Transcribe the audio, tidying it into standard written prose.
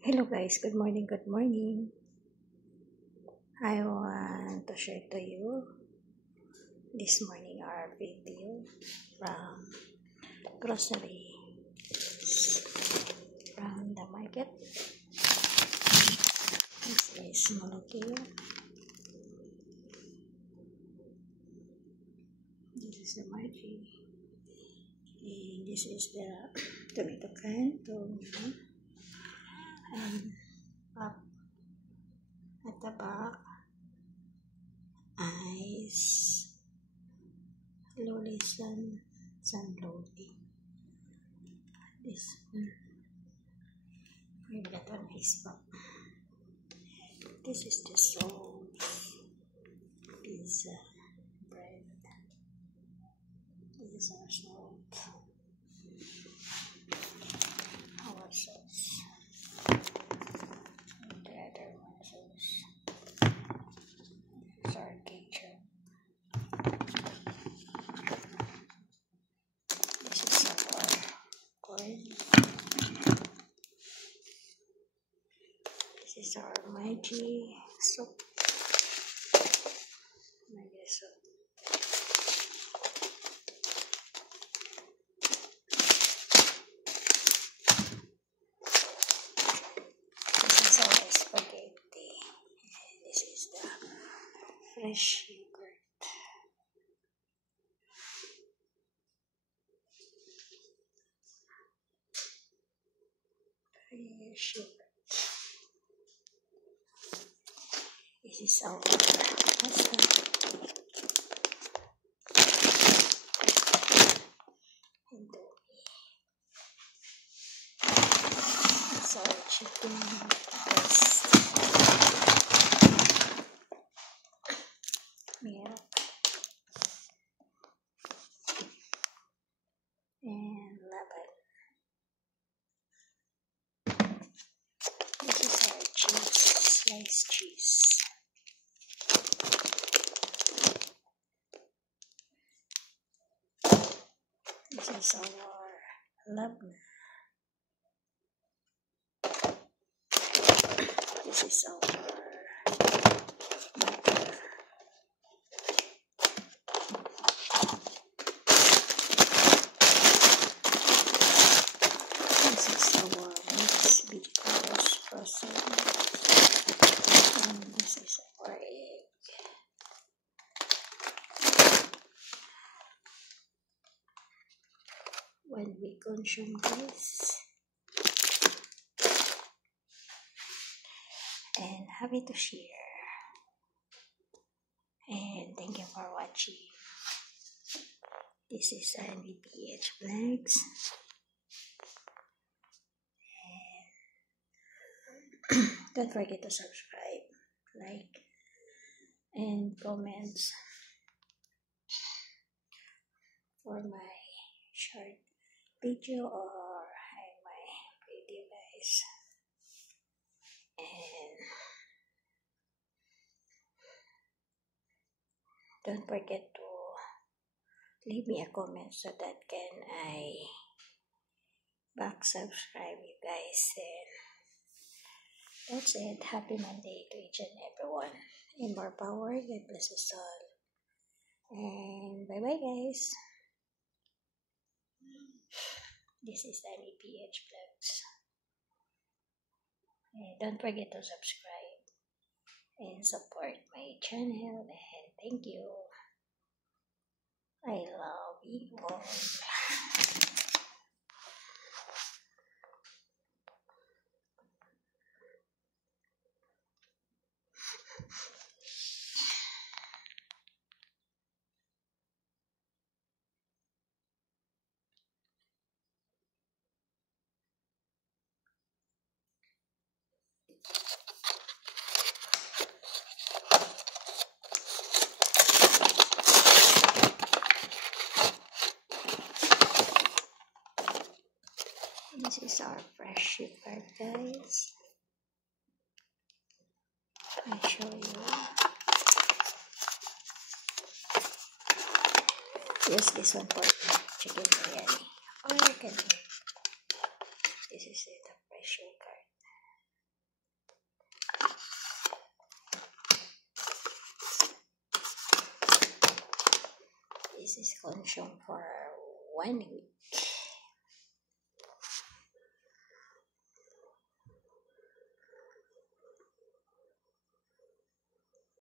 Hello guys, good morning, good morning. I want to share to you this morning our video from grocery from the market. This is Molokio. This is the market. And this is the tomato can and up at the back ice lowly sun lowly. This one. Maybe that one is pop. This is the salt, pizza, bread. This is our salt, our sauce, and the other one sauce. This is our ketchup. This is our corn. This is our Maggi soup. Maggi soup. This is our spaghetti. And this is the fresh yogurt. Fresh yogurt. This is our pasta. And it's our chicken breast. Milk. And laban. This is our cheese, sliced cheese. This is our labna. This is our butter. This is our mix because frozen. And this is our egg. When we consume this, and happy to share, and thank you for watching. This is NVPH Vlogs, and don't forget to subscribe, like, and comments for my short video or my video guys. And don't forget to leave me a comment so that can I back subscribe you guys. And that's it. Happy Monday to each and everyone. And more power. God bless us all. And bye bye guys. This is NVPH Vlogs. And don't forget to subscribe and support my channel. And thank you. I love you all. This is our fresh yogurt, guys. I show you. Use this one for chicken biryani. Or you can. This is it, a fresh yogurt. this is consumed for 1 week.